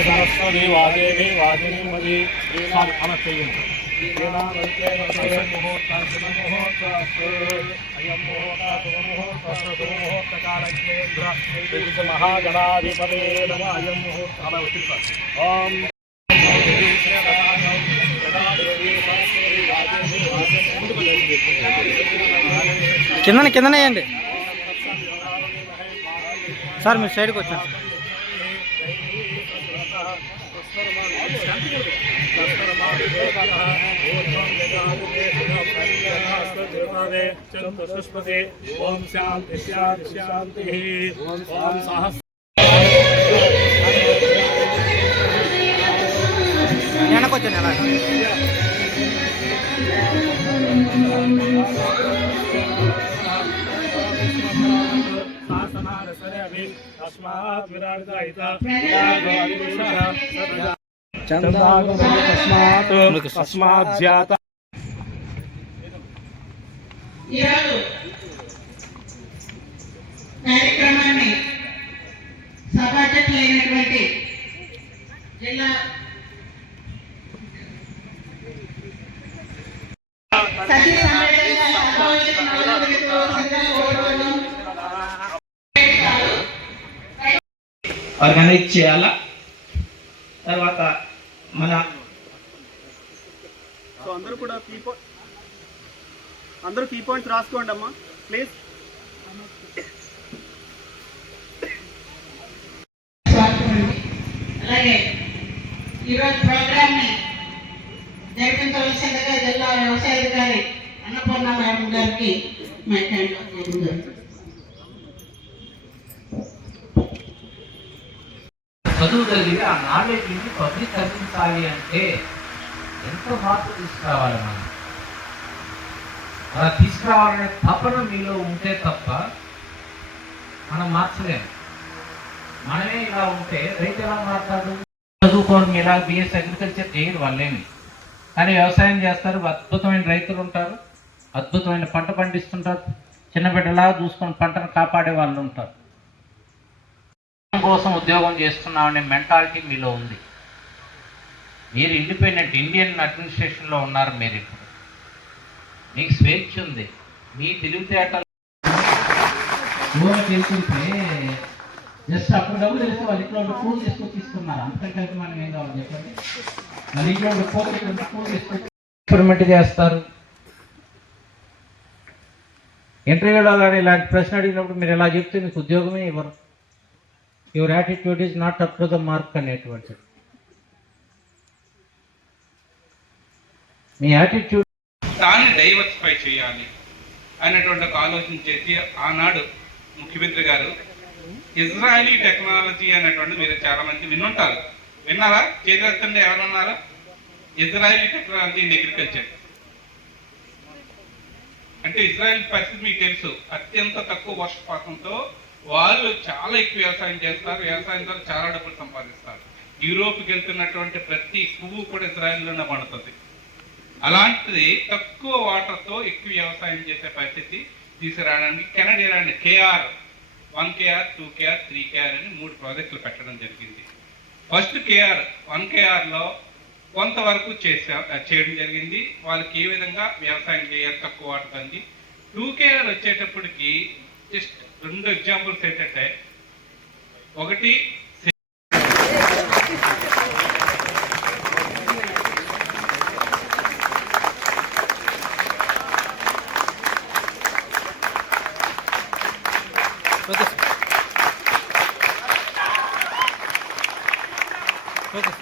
सरस्वती वादेवी वादिनीमती महागणाधिपते नमः अयं मुहूर्तः ओम కిందనే వేయండి సార్. మీరు సైడ్కి వచ్చాను. ओम शांति शांति शांति ओम सहस्र వెనకొచ్చాను ఎలా తస్మాత్ కార్యక్రమాన్ని సభాధ్యక్షులైనటువంటి జిల్లా ఆర్గనైజ్ చేయాలా. తర్వాత మన అందరూ కీ పాయింట్స్ రాసుకోండి అమ్మా ప్లీజ్. అలాగే ఈరోజు ప్రోగ్రామ్ని జరిపించవలసిందిగా జిల్లా వ్యవసాయ అధికారి అన్నపూర్ణ మేడం గారికి చదువు కలిగి ఆ నాలెడ్జ్ని పబ్లిక్ అందించాలి అంటే ఎంతో మార్పు తీసుకురావాలి. మనం అలా తీసుకురావాలనే తపన మీలో ఉంటే తప్ప మనం మార్చలేము. మనమే ఇలా ఉంటే రైతు ఎలా మాట్లాడు? చదువుకోవడం ఇలా బిఎస్ అగ్రికల్చర్ చేయరు వాళ్ళేమి, కానీ వ్యవసాయం చేస్తారు. అద్భుతమైన రైతులు ఉంటారు, అద్భుతమైన పంట పండిస్తుంటారు. చిన్న బిడ్డలా చూసుకొని పంటను కాపాడే వాళ్ళు ఉంటారు. కోసం ఉద్యోగం చేస్తున్నామనే మెంటాలిటీ మీలో ఉంది. మీరు ఇండిపెండెంట్ ఇండియన్ అడ్మినిస్ట్రేషన్లో ఉన్నారు. మీరు ఇప్పుడు మీకు స్వేచ్ఛ ఉంది. మీ తెలివితేటలు చేసుకుంటే జస్ట్ అప్పుడు డబ్బులు తెలిస్తే వాళ్ళ ఇంట్లో పూలు తీసుకొని తీసుకున్నారు. అంతకంటే మనం ఏం కావాలి చెప్పండి. వాళ్ళ ఇంట్లో పూలు తీసుకొని ఎక్స్పెరిమెంట్ చేస్తారు. ఇంటర్వ్యూలో కానీ ఇలాంటి ప్రశ్న అడిగినప్పుడు మీరు ఇలా చెప్తే మీకు ఉద్యోగమే ఇవ్వరు. Your attitude is not up to the mark అనేటువంటిది. మీ యాటిట్యూడ్ దాన్ని డైవర్సిఫై చేయాలి అనేటువంటి ఒక ఆలోచన చేసి ఆనాడు ముఖ్యమంత్రి గారు ఇజ్రాయలీ టెక్నాలజీ అనేటువంటి మీరు చాలా మంది వినుంటారు. విన్నారా? చేతులెత్తండి ఎవరున్నారా? ఇజ్రాయలీ టెక్నాలజీ ఇన్ అగ్రికల్చర్ అంటే ఇజ్రాయెల్ పరిస్థితి మీకు తెలుసు. అత్యంత తక్కువ వర్షపాతంతో వాళ్ళు చాలా ఎక్కువ వ్యవసాయం చేస్తారు. వ్యవసాయం ద్వారా చాలా డబ్బులు సంపాదిస్తారు. యూరోప్కి వెళ్తున్నటువంటి ప్రతి పువ్వు కూడా ఇజ్రాయెల్లోనే పండుతుంది. అలాంటిది తక్కువ వాటర్తో ఎక్కువ వ్యవసాయం చేసే పరిస్థితి తీసుకురావడానికి Canadian KR 1KR 2KR 3KR అని 3 ప్రాజెక్టులు పెట్టడం జరిగింది. ఫస్ట్ కేఆర్ 1KRలో కొంతవరకు చేయడం జరిగింది. వాళ్ళకి ఏ విధంగా వ్యవసాయం చేయాలి తక్కువ వాటర్ అంది. 2KR వచ్చేటప్పటికి జస్ట్ 2 ఎగ్జాంపుల్స్ ఏంటంటే, ఒకటి ఓకే.